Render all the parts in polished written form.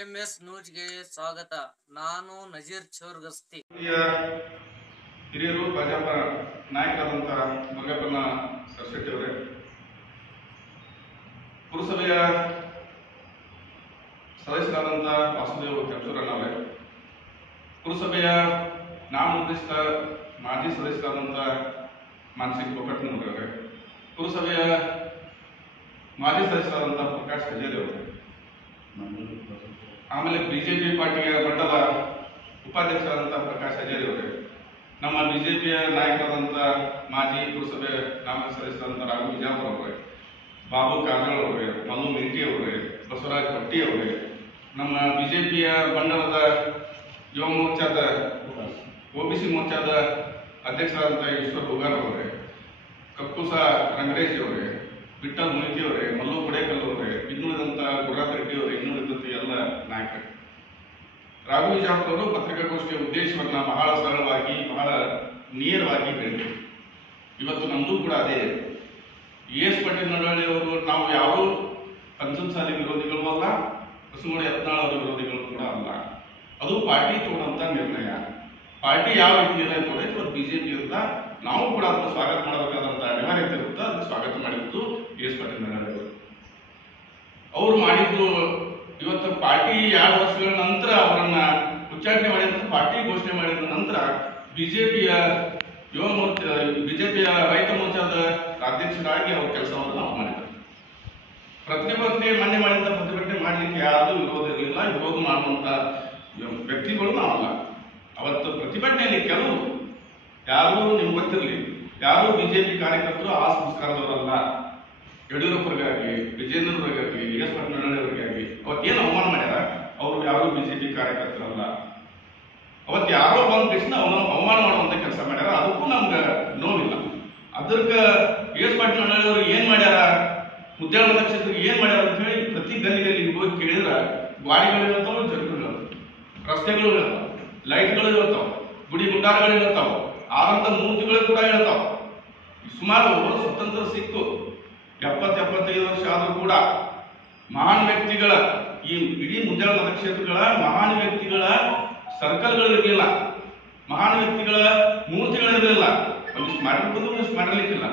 PMS ನ್ಯೂಸ್ಗೆ ಸ್ವಾಗತ. ನಾನು ನಜೀರ್ ಚೌರ್ಗಸ್ತಿ. ಹಿರಿಯರು ಭಾಜಪ ನಾಯಕರಾದಂಥ ಮಲ್ಲಪ್ಪನ ಸರ್ಶೆಟ್ಟಿ ಅವರೇ, ಪುರಸಭೆಯ ಸದಸ್ಯರಾದಂಥ ವಾಸುದೇವ್ ಕೆಂಚೂರಣ್ಣ ಅವರೇ, ಪುರಸಭೆಯ ನಾಮನಿರ್ದೇಶಿತ ಮಾಜಿ ಸದಸ್ಯರಾದಂಥ ಮಾನಸಿಕ್ ಕೊಕ್ಕಟ್ನವರೇ, ಪುರಸಭೆಯ ಮಾಜಿ ಸದಸ್ಯರಾದಂಥ ಪ್ರಕಾಶ್ ಹೆಜೇರಿ ಅವರೇ, ಆಮೇಲೆ ಬಿಜೆಪಿ ಪಾರ್ಟಿಯ ಮಂಡಲ ಉಪಾಧ್ಯಕ್ಷರಾದಂಥ ಪ್ರಕಾಶ್ ಹೆಜೇರಿ ಅವರೇ, ನಮ್ಮ ಬಿಜೆಪಿಯ ನಾಯಕರಾದಂಥ ಮಾಜಿ ಪುರಸಭೆ ನಾಮನಿರ್ದೇಶಿತ ಸದಸ್ಯರಾದಂಥ ರಾಘು ಬಿಜಾಪುರ ಅವರೇ, ಬಾಬು ಕಾರಜೋಳ ಅವರೇ, ಮಲ್ಲು ಮೆಂಟಿ ಅವರೇ, ಬಸವರಾಜ್ ಪಟ್ಟಿ ಅವರೇ, ನಮ್ಮ ಬಿಜೆಪಿಯ ಮಂಡಲದ ಯುವ ಮೋರ್ಚಾದ OBC ಮೋರ್ಚಾದ ಅಧ್ಯಕ್ಷರಾದಂಥ ಈಶ್ವರ್ ಹುಗಾರ್ ಅವರೇ, ಕಕ್ಕುಸ ರಂಗರೇಶ್ ಅವರೇ, ವಿಠಲ್ ಮೊಯ್ತಿ ಅವರೇ, ಮಲ್ಲು ಕೊಡೇಕಲ್ ಅವರೇ, ಇನ್ನುಳಿದಂಥ ಗುರುರಾಜ್ ರೆಡ್ಡಿ ಅವರೇ, ಇನ್ನುಳಿದಂಥ ಎಲ್ಲ ನಾಯಕರು. ರಾಘು ಬಿಜಾಪುರ ಅವರು ಪತ್ರಿಕಾಗೋಷ್ಠಿಯ ಉದ್ದೇಶವನ್ನ ಬಹಳ ಸರಳವಾಗಿ ಬಹಳ ನೇರವಾಗಿ ಹೇಳಿದರು. ಇವತ್ತು ನಮ್ದು ಕೂಡ ಅದೇ. ES ಪಾಟೀಲ್ ನಡವಳ್ಳಿ ಅವರು ನಾವು ಯಾರೂ ಪಂಚಮಸಾಲಿ ವಿರೋಧಿಗಳು ಅಲ್ಲ, ಬಸವನಗುಡಿ ಯತ್ನಾಳ್ ಅವರ ವಿರೋಧಿಗಳು ಕೂಡ ಅಲ್ಲ. ಅದು ಪಾರ್ಟಿ ತಗೊಂಡಂತ ನಿರ್ಣಯ. ಪಾರ್ಟಿ ಯಾವ ರೀತಿ ನಿರ್ಣಯ ತಗೊಂಡೈತೆ ಇವತ್ತು ಬಿಜೆಪಿ ಅಂತ ನಾವು ಕೂಡ ಅದನ್ನು ಸ್ವಾಗತ ಮಾಡಬೇಕಾದಂತ ಅನಿವಾರ್ಯತೆ ಇರುತ್ತೆ. ಅದನ್ನು ಸ್ವಾಗತ ಮಾಡಿದ್ದು ES ಪಾಟೀಲ್ ನಡವಳ್ಳಿ ಅವರು. ಅವ್ರು ಮಾಡಿದ್ದು ಇವತ್ತು ಪಾರ್ಟಿ 2 ವರ್ಷಗಳ ನಂತರ ಅವರನ್ನ ಉಚ್ಚಾಟನೆ ಮಾಡಿದ ಪಾರ್ಟಿ ಘೋಷಣೆ ಮಾಡಿದ ನಂತರ ಬಿಜೆಪಿಯ ಬಿಜೆಪಿಯ ರೈತ ಮೋರ್ಚಾದ ಅಧ್ಯಕ್ಷರಾಗಿ ಅವ್ರ ಕೆಲಸವನ್ನು ನಾವು ಮಾಡಿದ್ದಾರೆ. ಪ್ರತಿಭಟನೆ ಮೊನ್ನೆ ಮಾಡಿದಂತ ಪ್ರತಿಭಟನೆ ಮಾಡಲಿಕ್ಕೆ ಯಾರು ವಿರೋಧ ಇರಲಿಲ್ಲ. ವಿರೋಧ ಮಾಡುವಂತ ವ್ಯಕ್ತಿಗಳು ನಾವಲ್ಲ. ಅವತ್ತು ಪ್ರತಿಭಟನೆಯಲ್ಲಿ ಕೆಲವು ಯಾರು ನಿಮ್ಗೆ ಗೊತ್ತಿರಲಿ, ಯಾರು ಬಿಜೆಪಿ ಕಾರ್ಯಕರ್ತರು ಆ ಸಂಸ್ಕಾರದವರಲ್ಲ. ಯಡಿಯೂರಪ್ಪರಿಗಾಗಿ, ವಿಜೇಂದ್ರವ್ರಿಗಾಗಿ, ES ಪಾಟೀಲ್ ಅವರಿಗಾಗಿ ಅವತ್ತೇನು ಅವಮಾನ ಮಾಡ್ಯಾರ, ಅವರು ಯಾರು ಬಿಜೆಪಿ ಕಾರ್ಯಕರ್ತರಲ್ಲ. ಅವತ್ತು ಯಾರೋ ಬಂದ ತಕ್ಷಣ ಅವಮಾನ ಮಾಡುವಂತ ಕೆಲಸ ಮಾಡ್ಯಾರ. ಅದಕ್ಕೂ ನಮ್ಗೆ ನೋವಿಲ್ಲ. ಅದಕ್ಕೆ ES ಪಾಟೀಲ್ ಅವರು ಏನ್ ಮಾಡ್ಯಾರ, ಉದ್ಯಾನ ನಕ್ಷತ್ರಕ್ಕೆ ಏನ್ ಮಾಡ್ಯಾರ ಅಂತ ಹೇಳಿ ಪ್ರತಿ ಗಲ್ಲಿಗೆ ಹೋಗಿ ಕೇಳಿದ್ರೆ ಗಾಡಿಗಳು ಇರ್ತಾವ, ಜನಗಳು ಇರ್ತಾವ, ರಸ್ತೆಗಳು ಇರ್ತಾವ, ಲೈಟ್ಗಳು ಇರ್ತಾವ, ಗುಡಿ ಗುಂಡಾರಗಳು ಇರ್ತಾವ, ಆದಂತ ಮೂರ್ತಿಗಳು ಕೂಡ ಇರ್ತಾವ. ಸುಮಾರು ಸ್ವತಂತ್ರ ಸಿಕ್ಕು 70-75 ವರ್ಷ ಆದರೂ ಕೂಡ ಮಹಾನ್ ವ್ಯಕ್ತಿಗಳ ಈ ಇಡೀ ಮುದ್ಯಾಳ ನಕ್ಷತ್ರಗಳ ಮಹಾನ್ ವ್ಯಕ್ತಿಗಳ ಸರ್ಕಲ್ಗಳು ಇರಲಿಲ್ಲ, ಮಹಾನ್ ವ್ಯಕ್ತಿಗಳ ಮೂರ್ತಿಗಳಿರಲಿಲ್ಲ. ಒಂದಿಷ್ಟು ಮಾಡಿರ್ಬೋದು, ಒಂದಿಷ್ಟು ಮಾಡಿರ್ಲಿಕ್ಕಿಲ್ಲ.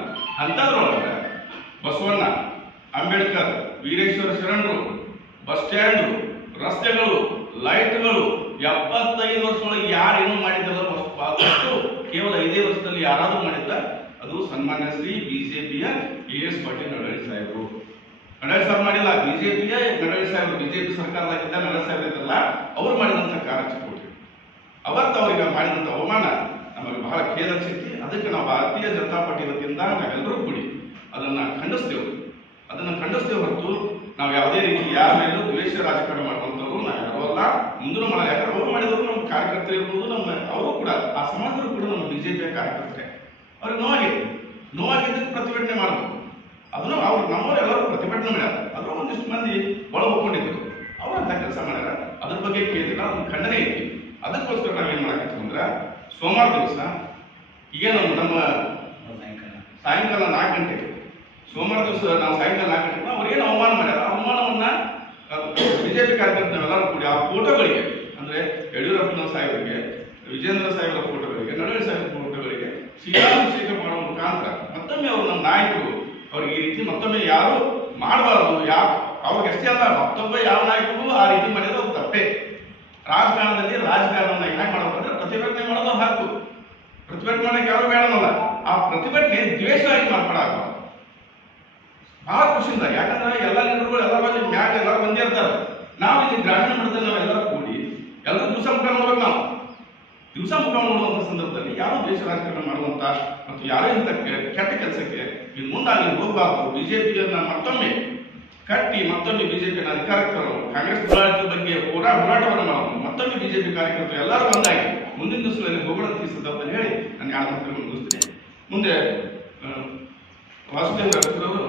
ಅಂತದ್ರೊಳಗೆ ಬಸವಣ್ಣ, ಅಂಬೇಡ್ಕರ್, ವೀರೇಶ್ವರ ಶರಣರು, ಬಸ್ ಸ್ಟ್ಯಾಂಡ್, ರಸ್ತೆಗಳು, ಲೈಟ್ಗಳು 75 ವರ್ಷದೊಳಗೆ ಯಾರೇನು ಮಾಡಿದ್ರಲ್ಲ ಅಷ್ಟು ಕೇವಲ 5 ವರ್ಷದಲ್ಲಿ ಯಾರಾದ್ರೂ ಮಾಡಿದ್ರ ಅದು ಸನ್ಮಾನ್ಯ ಶ್ರೀ ಬಿಜೆಪಿಯ ES ಪಾಟೀಲ್ ನಡವಳ್ಳಿ ಸಾಹೇಬರು. ನಡವಳ್ಳಿ ಸಾಹೇಬ್ ಮಾಡಿಲ್ಲ, ಬಿಜೆಪಿಯ ನಡವಳ್ಳಿ ಸಾಹೇಬರು, ಬಿಜೆಪಿ ಸರ್ಕಾರದಾಗಿದ್ದ ನಡವಳ್ಳಿ ಸಾಹೇಬ್ ಇದ್ದಲ್ಲ ಅವ್ರು ಮಾಡಿದಂತ ಕಾರ್ಯಚಟುವಟಿಕೆ, ಅವತ್ತು ಅವರಿಗೆ ಮಾಡಿದಂತ ಅವಮಾನ ನಮಗೆ ಬಹಳ ಖೇದ ಅನಿಸಿತ್ತು. ಅದಕ್ಕೆ ನಾವು ಭಾರತೀಯ ಜನತಾ ಪಾರ್ಟಿ ವತಿಯಿಂದ ನಾವೆಲ್ಲರೂ ಕೂಡಿ ಅದನ್ನ ಖಂಡಿಸ್ತೇವೆ ಹೊರತು ನಾವು ಯಾವುದೇ ರೀತಿ ಯಾರ ಮೇಲೂ ದ್ವೇಷ ರಾಜಕಾರಣ ಮಾಡುವಂತವ್ರು ನಾವ್ಯಾರೋ ಅಲ್ಲ. ಮುಂದೂ ಮಾಡಲ್ಲ. ಯಾಕಂದ್ರೆ ಅವ್ರು ಮಾಡಿದ್ರು ನಮ್ಮ ಕಾರ್ಯಕರ್ತರು ಇರ್ಬೋದು, ನಮ್ಮ ಅವರು ಕೂಡ ಆ ಸಮಾಜರು ಕೂಡ ನಮ್ಮ ಬಿಜೆಪಿಯ ಕಾರ್ಯಕರ್ತರೆ. ಅವ್ರಿಗೆ ನೋವಾಗಿದ್ದಕ್ಕೆ ಪ್ರತಿಭಟನೆ ಮಾಡಬೇಕು. ಅದನ್ನು ಅವ್ರು ನಮ್ಮವರೆಲ್ಲರೂ ಪ್ರತಿಭಟನೆ ಮಾಡ್ಯಾರ. ಅದ್ರ ಒಂದಿಷ್ಟು ಮಂದಿ ಒಳ ಹೋಗ್ಕೊಂಡಿದ್ರು, ಅವರಂತ ಕೆಲಸ ಮಾಡ್ಯಾರ. ಅದ್ರ ಬಗ್ಗೆ ಕೇಳಿಲ್ಲ, ಅದನ್ನ ಖಂಡನೆ ಐತಿ. ಅದಕ್ಕೋಸ್ಕರ ನಾವೇನ್ ಮಾಡಕತ್ತೀವಿ ಅಂದ್ರೆ ಸೋಮವಾರ ದಿವಸ ಈಗೇನು ನಮ್ಮ ಸಾಯಂಕಾಲ 4 ಗಂಟೆಗೆ ಸೋಮವಾರ ದಿವಸ ನಾವು ಸಾಯಂಕಾಲ 4 ಗಂಟೆಗೆ ಅವ್ರೇನು ಅವಮಾನ ಮಾಡ್ಯಾರ, ಅವಮಾನವನ್ನ ಬಿಜೆಪಿ ಕಾರ್ಯಕರ್ತರೆಲ್ಲರೂ ಕೂಡಿ ಆ ಫೋಟೋಗಳಿಗೆ, ಅಂದ್ರೆ ಯಡಿಯೂರಪ್ಪನ ಸಾಹೇಬರಿಗೆ, ವಿಜೇಂದ್ರ ಸಾಹೇಬರ ಫೋಟೋಗಳಿಗೆ, ನಡವಳ್ಳಿ ಸಾಹೇಬರ ಫೋಟೋಗಳಿಗೆ ಶಿಲಾಭಿಷೇಕ ಮಾಡುವ ಮುಖಾಂತರ ಮತ್ತೊಮ್ಮೆ ಅವರು ನಮ್ಮ ನಾಯಕರು, ಅವ್ರಿಗೆ ಈ ರೀತಿ ಮತ್ತೊಮ್ಮೆ ಯಾರು ಮಾಡಬಾರದು. ಅವ್ರಿಗೆ ಎಷ್ಟೇ ಅಲ್ಲ, ಮತ್ತೊಬ್ಬ ಯಾವ ನಾಯಕರು ಆ ರೀತಿ ಮಾಡಿದ್ರೆ ಅದು ತಪ್ಪೇ. ರಾಜಕಾರಣವನ್ನ ಯಾಕೆ ಮಾಡೋದಂದ್ರೆ ಪ್ರತಿಭಟನೆ ಮಾಡೋದು ಹಾಕು, ಪ್ರತಿಭಟನೆ ಮಾಡಕ್ಕೆ ಯಾರು ಬೇಡನಲ್ಲ. ಆ ಪ್ರತಿಭಟನೆ ದ್ವೇಷವಾಗಿ ಮಾರ್ಪಾಡಾಗಬಾರ್ದು. ಬಹಳ ಖುಷಿಯಿಂದ, ಯಾಕಂದ್ರೆ ಎಲ್ಲ ಲೀಡರ್ಗಳು ಎಲ್ಲರ ಮ್ಯಾಗ ಎಲ್ಲರೂ ಬಂದೇ ಇರ್ತಾರೆ. ನಾವು ಇಲ್ಲಿ ಗ್ರಾಮೀಣ ಮಟ್ಟದಲ್ಲಿ ನಾವೆಲ್ಲರೂ ಕೂಡಿ ಎಲ್ಲರೂ ದಿವಸ ಮುಖ ನೋಡ್ಬೇಕು. ನಾವು ದಿವಸ ಮುಖ ನೋಡುವಂತ ಸಂದರ್ಭದಲ್ಲಿ ಯಾರು ದೇಶ ರಾಜಕಾರಣ ಮಾಡುವಂತ ಮತ್ತು ಯಾರೋ ಇಂಥ ಕೆಟ್ಟ ಕೆಲಸಕ್ಕೆ ಇನ್ನು ಮುಂದಾಗಿ ಹೋಗಬಾರ್ದು. ಬಿಜೆಪಿಯನ್ನ ಮತ್ತೊಮ್ಮೆ ಕಟ್ಟಿ ಮತ್ತೊಮ್ಮೆ ಬಿಜೆಪಿಯ ಅಧಿಕಾರಕ್ಕೆ ತರೋರು, ಕಾಂಗ್ರೆಸ್ ಹೋರಾಟದ ಬಗ್ಗೆ ಹೋರಾಟವನ್ನು ಮಾಡೋದು, ಮತ್ತೊಮ್ಮೆ ಬಿಜೆಪಿ ಕಾರ್ಯಕರ್ತರು ಎಲ್ಲರೂ ಒಂದಾಗಿ ಮುಂದಿನ ದಿವಸಗಳಲ್ಲಿ ಹೋಗೋಣ ಸಂದರ್ಭ ಹೇಳಿ ನಾನು 2 ಮಾತುಗಳನ್ನು ಮುಗಿಸ್ತೇನೆ. ಮುಂದೆ ವಾಸುದೇವ್ ಅವರು